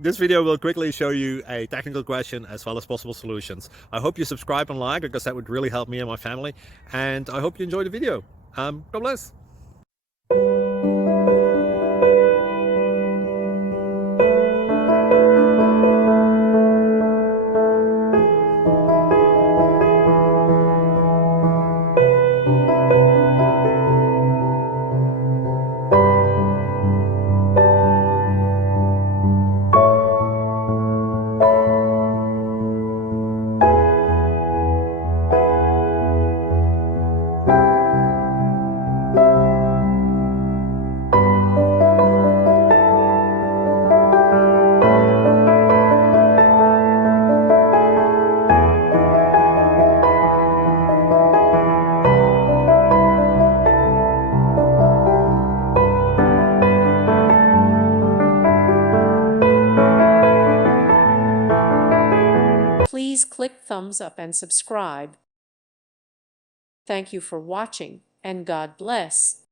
This video will quickly show you a technical question as well as possible solutions. I hope you subscribe and like, because that would really help me and my family. And I hope you enjoy the video. God bless. Please click thumbs up and subscribe. Thank you for watching, and God bless.